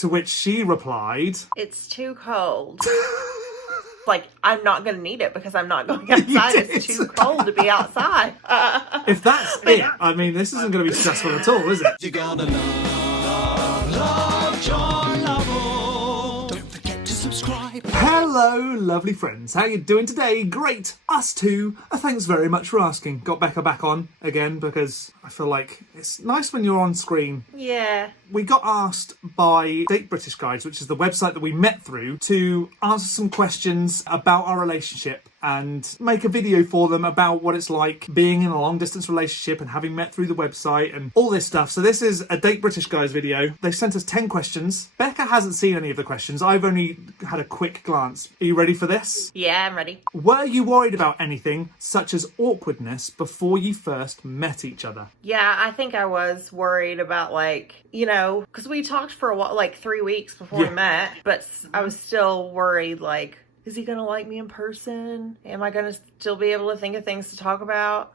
To which she replied, It's too cold. Like, I'm not going to need it because I'm not going outside. It's too cold to be outside. if that's it, I mean, this isn't going to be stressful at all, is it? You're gonna love John Lovell. Don't forget to subscribe. Hello, lovely friends. How you doing today? Great. Us too. Thanks very much for asking. Got Becca back on again because I feel like it's nice when you're on screen. Yeah. We got asked by Date British Guides, which is the website that we met through, to answer some questions about our relationship and make a video for them about what it's like being in a long distance relationship and having met through the website and all this stuff. So this is a Date British Guides video. They sent us 10 questions. Becca hasn't seen any of the questions. I've only had a quick glance. Are you ready for this? Yeah, I'm ready. Were you worried about anything such as awkwardness before you first met each other? Yeah, I think I was worried about, like, because we talked for a while, like 3 weeks before we met, but I was still worried, like, is he going to like me in person? Am I going to still be able to think of things to talk about?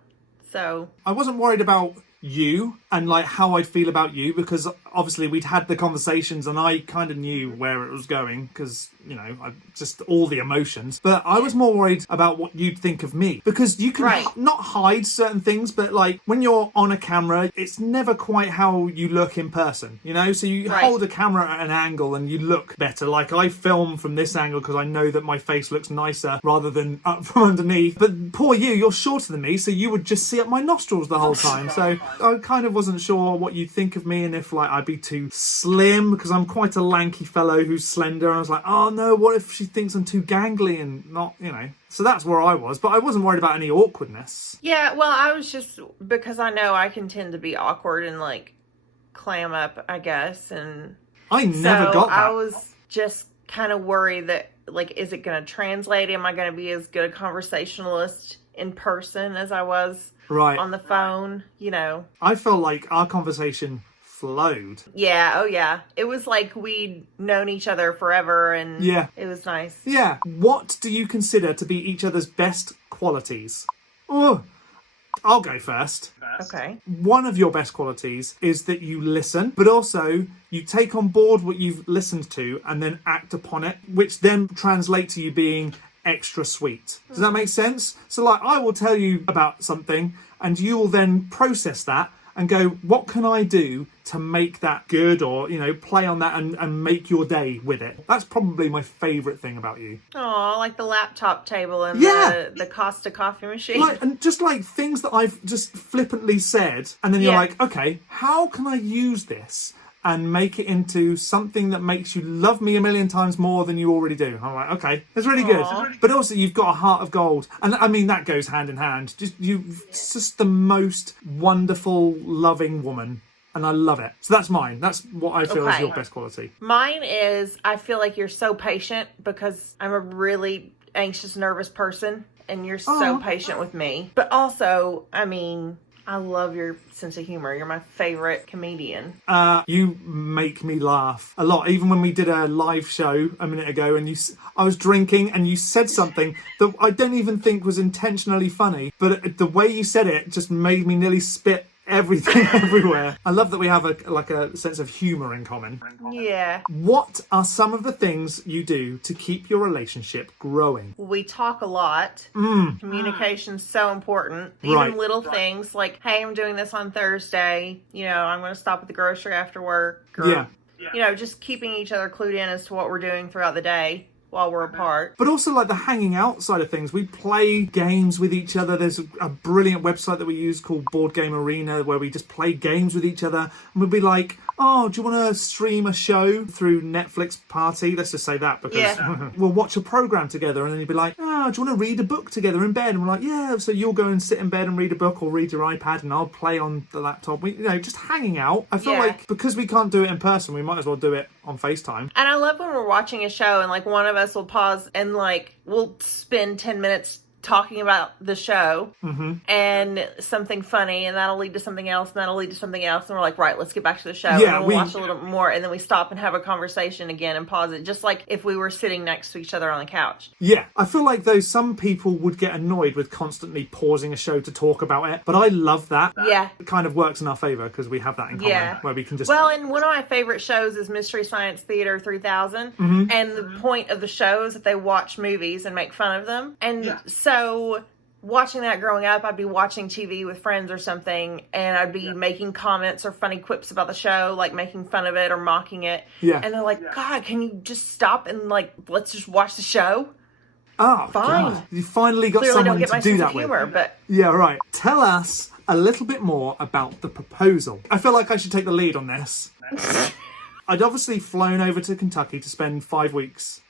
So I wasn't worried about you and like how I'd feel about you because obviously we'd had the conversations and I kind of knew where it was going because I just all the emotions, but I was more worried about what you'd think of me because you can not hide certain things, but like when you're on a camera it's never quite how you look in person, so you hold a camera at an angle and you look better. Like I film from this angle because I know that my face looks nicer rather than up from underneath, but poor you're shorter than me, so you would just see up my nostrils the whole time. So I kind of wasn't sure what you'd think of me and if like I'd be too slim because I'm quite a lanky fellow who's slender, and I was like, oh no, what if she thinks I'm too gangly and not, So that's where I was, but I wasn't worried about any awkwardness. Yeah, well, I was just, because I know I can tend to be awkward and like clam up, I guess, and I never got that. I was just kind of worried that, like, is it going to translate? Am I going to be as good a conversationalist in person as I was on the phone? I felt like our conversation flowed. Yeah, oh yeah. It was like we'd known each other forever and it was nice. Yeah. What do you consider to be each other's best qualities? Oh, I'll go first. Okay. One of your best qualities is that you listen, but also you take on board what you've listened to and then act upon it, which then translates to you being extra sweet. Does that make sense? So like I will tell you about something and you will then process that and go, what can I do to make that good, or, play on that and make your day with it. That's probably my favourite thing about you. Oh, like the laptop table and the Costa coffee machine. And just like things that I've just flippantly said, and then you're like, okay, how can I use this and make it into something that makes you love me a million times more than you already do? I'm like, okay, that's really good. But also you've got a heart of gold. And I mean, that goes hand in hand. Just the most wonderful, loving woman. And I love it. So that's mine. That's what I feel is your best quality. Mine is, I feel like you're so patient because I'm a really anxious, nervous person. And you're so patient with me. But also, I mean, I love your sense of humor. You're my favorite comedian. You make me laugh a lot. Even when we did a live show a minute ago and I was drinking and you said something that I don't even think was intentionally funny, but the way you said it just made me nearly spit everything everywhere. I love that we have a sense of humour in common. Yeah. What are some of the things you do to keep your relationship growing? We talk a lot. Communication's so important. Even little things like, hey, I'm doing this on Thursday. I'm going to stop at the grocery after work. Or, just keeping each other clued in as to what we're doing throughout the day while we're apart. But also like the hanging out side of things. We play games with each other. There's a brilliant website that we use called Board Game Arena where we just play games with each other. And we'll be like, oh, do you want to stream a show through Netflix Party? Let's just say that because we'll watch a program together and then you'll be like, oh, do you want to read a book together in bed? And we're like, yeah. So you'll go and sit in bed and read a book or read your iPad and I'll play on the laptop. We, just hanging out. I feel like because we can't do it in person, we might as well do it on FaceTime. And I love when we're watching a show and like one of us will pause and like we'll spend 10 minutes talking about the show and something funny, and that'll lead to something else, and that'll lead to something else, and we're like, right, let's get back to the show. Yeah, and we'll watch a little more, and then we stop and have a conversation again and pause it, just like if we were sitting next to each other on the couch. Yeah, I feel like though some people would get annoyed with constantly pausing a show to talk about it, but I love that. Yeah. It kind of works in our favour because we have that in common, where we can just... Well, and one of my favourite shows is Mystery Science Theater 3000, and the point of the show is that they watch movies and make fun of them, and so... Watching that growing up, I'd be watching TV with friends or something, and I'd be making comments or funny quips about the show, like making fun of it or mocking it. Yeah. And they're like, God, can you just stop and, like, let's just watch the show? Oh, Fine. God. You finally got Clearly someone don't get to my do sense that of humor, with. but... Yeah, right. Tell us a little bit more about the proposal. I feel like I should take the lead on this. I'd obviously flown over to Kentucky to spend 5.5 weeks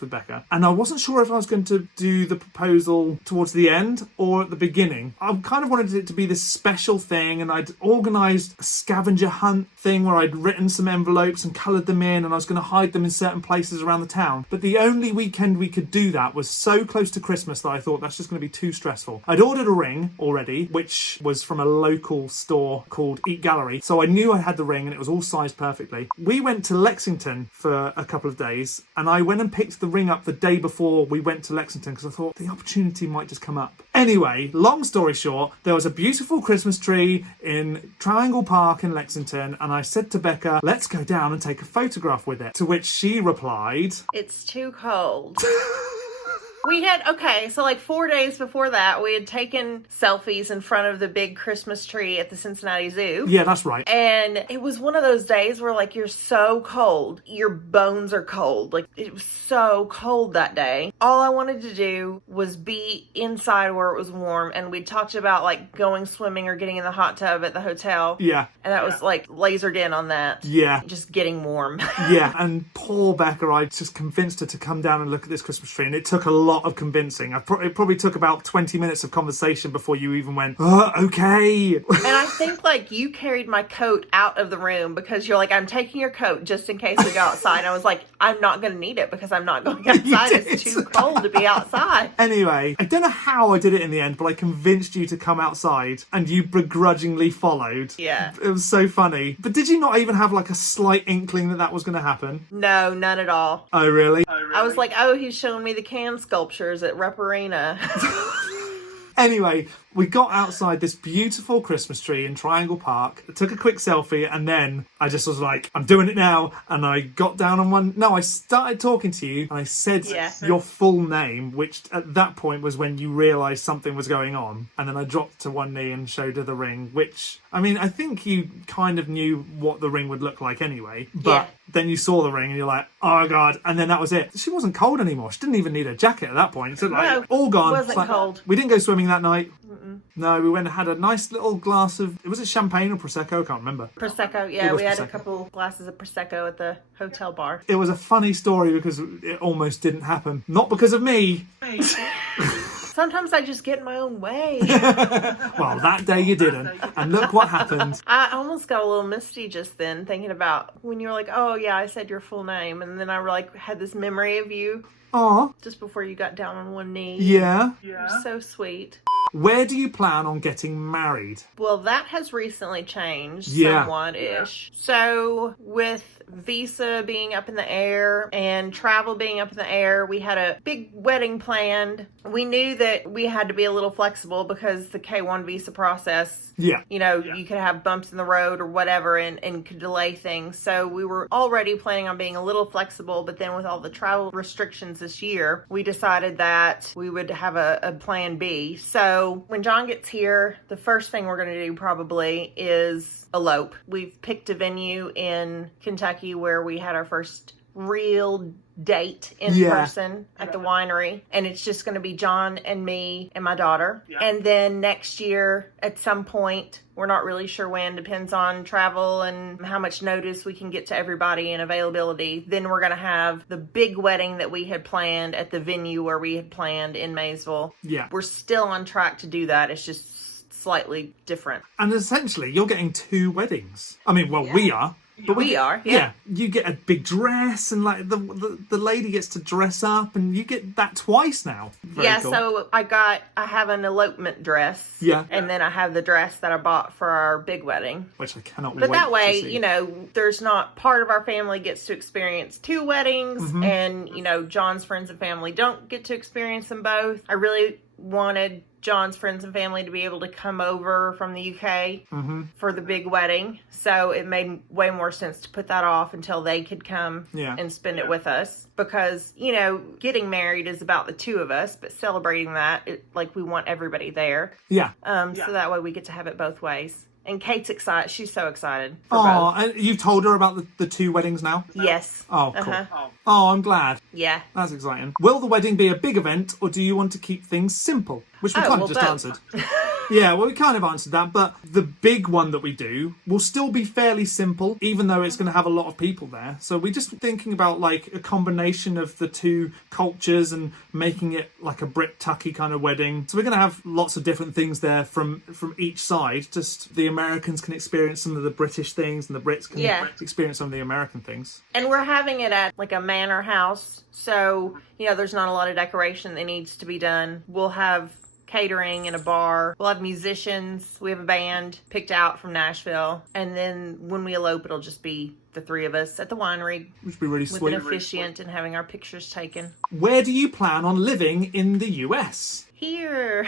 with Becca, and I wasn't sure if I was going to do the proposal towards the end or at the beginning. I kind of wanted it to be this special thing, and I'd organised a scavenger hunt thing where I'd written some envelopes and coloured them in, and I was going to hide them in certain places around the town. But the only weekend we could do that was so close to Christmas that I thought that's just going to be too stressful. I'd ordered a ring already, which was from a local store called Eat Gallery, so I knew I had the ring and it was all sized perfectly. We went to Lexington for a couple of days, and I went and picked the ring up the day before we went to Lexington because I thought the opportunity might just come up. Anyway, long story short, there was a beautiful Christmas tree in Triangle Park in Lexington, and I said to Becca, let's go down and take a photograph with it. To which she replied, It's too cold. We had, so like 4 days before that, we had taken selfies in front of the big Christmas tree at the Cincinnati Zoo. yeah, that's right. And it was one of those days where, like, you're so cold. Your bones are cold. Like, it was so cold that day. All I wanted to do was be inside where it was warm. And we talked about, like, going swimming or getting in the hot tub at the hotel. Yeah. And that was, like, lasered in on that. Yeah. Just getting warm. Yeah, and poor Becca, I just convinced her to come down and look at this Christmas tree, and it took a lot of convincing. It probably took about 20 minutes of conversation before you even went, oh, okay. And I think, like, you carried my coat out of the room because you're like, I'm taking your coat just in case we go outside. And I was like, I'm not going to need it because I'm not going outside. It's too cold to be outside. Anyway, I don't know how I did it in the end, but I convinced you to come outside, and you begrudgingly followed. Yeah. It was so funny. But did you not even have, like, a slight inkling that was going to happen? No, none at all. Oh, really? I was like, oh, he's showing me the can sculptures at Rep Arena. Anyway, we got outside this beautiful Christmas tree in Triangle Park, took a quick selfie, and then I just was like, I'm doing it now. And I got down on one... No, I started talking to you, and I said your full name, which at that point was when you realised something was going on. And then I dropped to one knee and showed her the ring, which, I mean, I think you kind of knew what the ring would look like anyway. But then you saw the ring, and you're like, oh, God. And then that was it. She wasn't cold anymore. She didn't even need a jacket at that point. So, like, No, all gone. wasn't It's like, cold. We didn't go swimming that night. No, we went and had a nice little glass of... Was it champagne or Prosecco? I can't remember. Prosecco, It was we had a Prosecco. couple glasses of Prosecco at the hotel bar. It was a funny story because it almost didn't happen. Not because of me. Sometimes I just get in my own way. Well, that day you didn't. And look what happened. I almost got a little misty just then, thinking about when you were like, oh, yeah, I said your full name. And then I like had this memory of you Aw, just before you got down on one knee. yeah. You're so sweet. Where do you plan on getting married? Well, that has recently changed Yeah. somewhat-ish. So, with visa being up in the air and travel being up in the air, we had a big wedding planned. We knew that we had to be a little flexible because the K-1 visa process, Yeah. you know, you could have bumps in the road or whatever and could delay things. So we were already planning on being a little flexible, but then with all the travel restrictions this year, we decided that we would have a plan B. So when John gets here, the first thing we're going to do probably is elope. We've picked a venue in Kentucky where we had our first real date in person at the winery, and it's just going to be John and me and my daughter. And then next year at some point, we're not really sure when, depends on travel and how much notice we can get to everybody and availability, then we're going to have the big wedding that we had planned at the venue where we had planned in Maysville. Yeah. We're still on track to do that. It's just slightly different. And essentially, you're getting 2 weddings. I mean, well, we are. But we are, yeah. You get a big dress, and like the lady gets to dress up, and you get that twice now. Very cool. So I have an elopement dress. Yeah. And then I have the dress that I bought for our big wedding. Which I cannot wait But that way, to see. you know, there's not part of our family gets to experience 2 weddings, Mm-hmm. and, you know, John's friends and family don't get to experience them both. I really wanted John's friends and family to be able to come over from the UK Mm-hmm. for the big wedding. So it made way more sense to put that off until they could come and spend it with us. Because, you know, getting married is about the 2 of us, but celebrating that, like, we want everybody there. Yeah. So that way we get to have it both ways. And Kate's excited. She's so excited for Oh, both. and you've told her about the 2 weddings now? Yes. Oh, cool. Uh-huh. Oh, I'm glad. Yeah. That's exciting. Will the wedding be a big event, or do you want to keep things simple? Which we kind of just both. answered. Yeah, well, we kind of answered that, but the big one that we do will still be fairly simple, even though it's going to have a lot of people there. So we're just thinking about like a combination of the 2 cultures and making it like a Brit-Tucky kind of wedding. So we're going to have lots of different things there from each side. Just the Americans can experience some of the British things, and the Brits can experience some of the American things. And we're having it at like a manor house. So, you know, there's not a lot of decoration that needs to be done. We'll have catering and a bar. We'll have musicians. We have a band picked out from Nashville. And then when we elope, it'll just be the 3 of us at the winery Which would be really with sweet. an officiant and having our pictures taken. Where do you plan on living in the US? Here.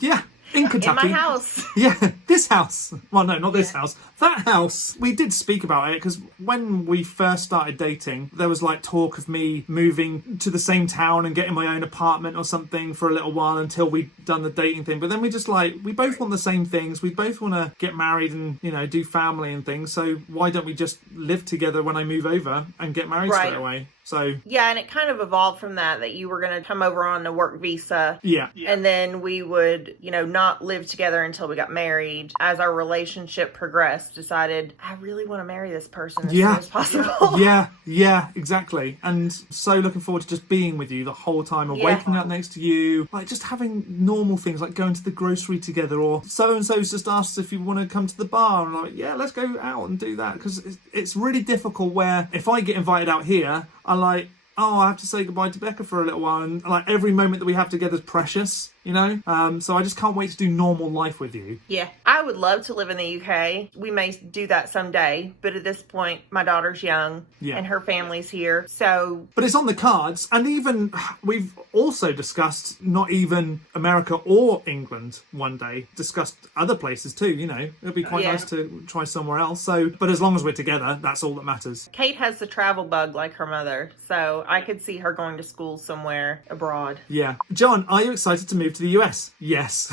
Yeah, in Kentucky. In my house. Yeah, this house. Well, no, not this house. That house. We did speak about it because when we first started dating, there was like talk of me moving to the same town and getting my own apartment or something for a little while until we'd done the dating thing. But then we just like, we both want the same things. We both want to get married and, you know, do family and things. So why don't we just live together when I move over and get married straight away? So yeah, and it kind of evolved from that you were going to come over on a work visa. Yeah. And then we would, you know, not live together until we got married. As our relationship progressed, decided, I really want to marry this person as soon as possible. Yeah, exactly. And so looking forward to just being with you the whole time, or waking up next to you, like just having normal things like going to the grocery together, or so-and-so's just asked if you want to come to the bar, and like, yeah, let's go out and do that. Because it's really difficult where if I get invited out here, I'm like, oh, I have to say goodbye to Becca for a little while, and like every moment that we have together is precious, you know? So I just can't wait to do normal life with you. Yeah, I would love to live in the UK. We may do that someday, but at this point, my daughter's young and her family's here, so... But it's on the cards, and even we've also discussed not even America or England one day, discussed other places too, you know? It'd be quite nice to try somewhere else. So, but as long as we're together, that's all that matters. Kate has the travel bug like her mother, so I could see her going to school somewhere abroad. Yeah. John, are you excited to move to the US? Yes.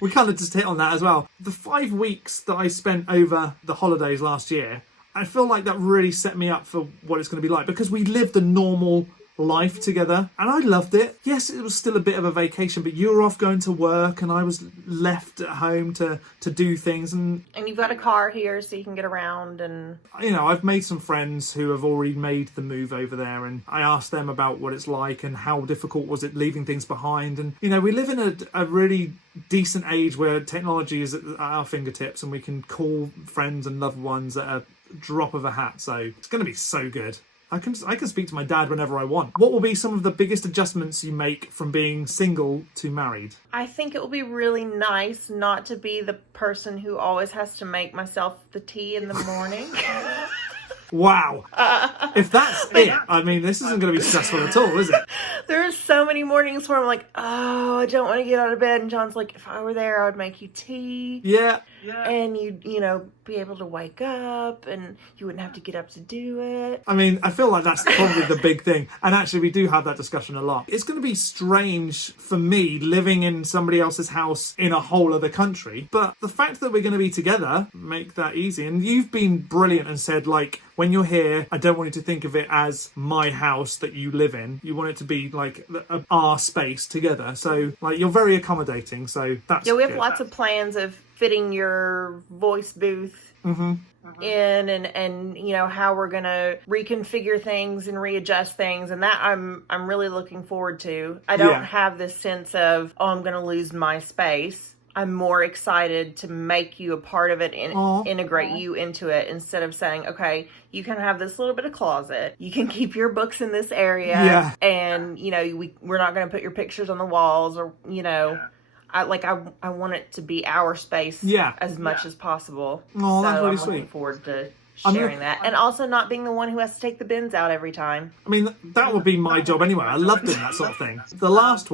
We kind of just hit on that as well. The 5 weeks that I spent over the holidays last year, I feel like that really set me up for what it's going to be like, because we lived a normal life together and I loved it. Yes, it was still a bit of a vacation, but you were off going to work and I was left at home to do things, and you've got a car here so you can get around, and you know, I've made some friends who have already made the move over there, and I asked them about what it's like and how difficult was it leaving things behind. And you know, we live in a really decent age where technology is at our fingertips and we can call friends and loved ones at a drop of a hat, so it's going to be so good. I can speak to my dad whenever I want. What will be some of the biggest adjustments you make from being single to married? I think it will be really nice not to be the person who always has to make myself the tea in the morning. Wow. If that's it, I mean, this isn't going to be stressful at all, is it? There's so many mornings where I'm like, oh, I don't want to get out of bed. And John's like, if I were there, I would make you tea. Yeah. And you'd, you know, be able to wake up and you wouldn't have to get up to do it. I mean, I feel like that's probably the big thing. And actually, we do have that discussion a lot. It's going to be strange for me living in somebody else's house in a whole other country. But the fact that we're going to be together make that easy. And you've been brilliant and said, like, when you're here, I don't want you to think of it as my house that you live in. You want it to be like our space together. So, like, you're very accommodating. So that's we have good. lots of plans of fitting your voice booth in, and you know, how we're gonna reconfigure things and readjust things, and that I'm really looking forward to. I don't have this sense of, oh, I'm gonna lose my space. I'm more excited to make you a part of it and integrate you into it, instead of saying, okay, you can have this little bit of closet. You can keep your books in this area. And, you know, we're not going to put your pictures on the walls, or, you know, I want it to be our space as much as possible. Oh, that's really I'm sweet. Looking forward to sharing that, and also not being the one who has to take the bins out every time. I mean, that would be my job anyway. I love doing that sort of thing. The last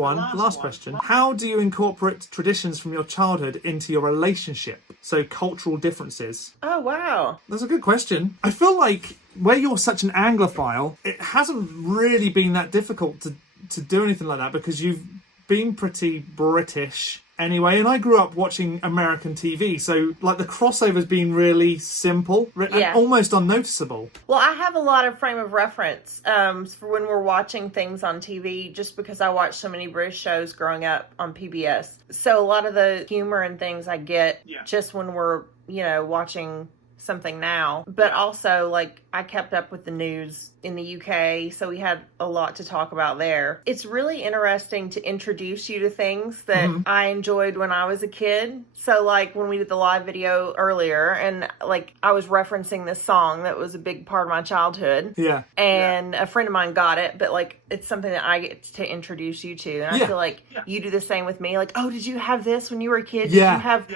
question. How do you incorporate traditions from your childhood into your relationship? So cultural differences. Oh, wow. That's a good question. I feel like where you're such an Anglophile, it hasn't really been that difficult to do anything like that, because you've been pretty British anyway, and I grew up watching American TV, so like the crossover's been really simple and almost unnoticeable. Well, I have a lot of frame of reference for when we're watching things on TV, just because I watched so many British shows growing up on PBS. So a lot of the humor and things I get just when we're, you know, watching something now. But also, like, I kept up with the news in the UK, so we had a lot to talk about there. It's really interesting to introduce you to things that I enjoyed when I was a kid. So, like, when we did the live video earlier, and, like, I was referencing this song that was a big part of my childhood. Yeah. And a friend of mine got it, but, like, it's something that I get to introduce you to. And I feel like you do the same with me. Like, oh, did you have this when you were a kid? Did you have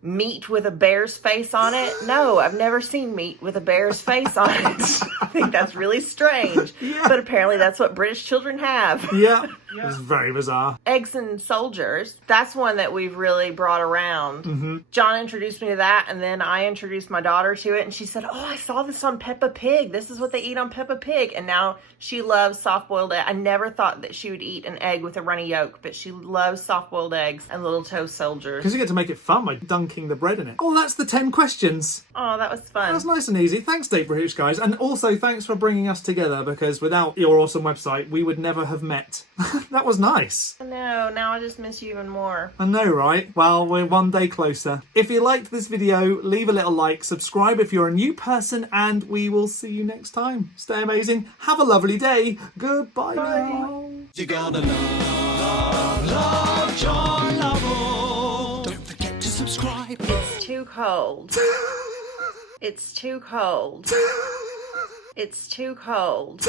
meat with a bear's face on it? No, I've never seen meat with a bear's face on it. I think that's really strange. But apparently that's what British children have. It's very bizarre. Eggs and Soldiers, that's one that we've really brought around. John introduced me to that, and then I introduced my daughter to it, and she said, oh, I saw this on Peppa Pig. This is what they eat on Peppa Pig. And now she loves soft-boiled eggs. I never thought that she would eat an egg with a runny yolk, but she loves soft-boiled eggs and Little Toast Soldiers. Because you get to make it fun by dunking the bread in it. Oh, that's the 10 questions. Oh, that was fun. That was nice and easy. Thanks, Date British, guys. And also, thanks for bringing us together, because without your awesome website, we would never have met. That was nice. No, now I just miss you even more. I know, right? Well, we're one day closer. If you liked this video, leave a little like, subscribe if you're a new person, and we will see you next time. Stay amazing. Have a lovely day. Goodbye now. You're gonna love John Lovell. Don't forget to subscribe. It's too cold. It's too cold. It's too cold.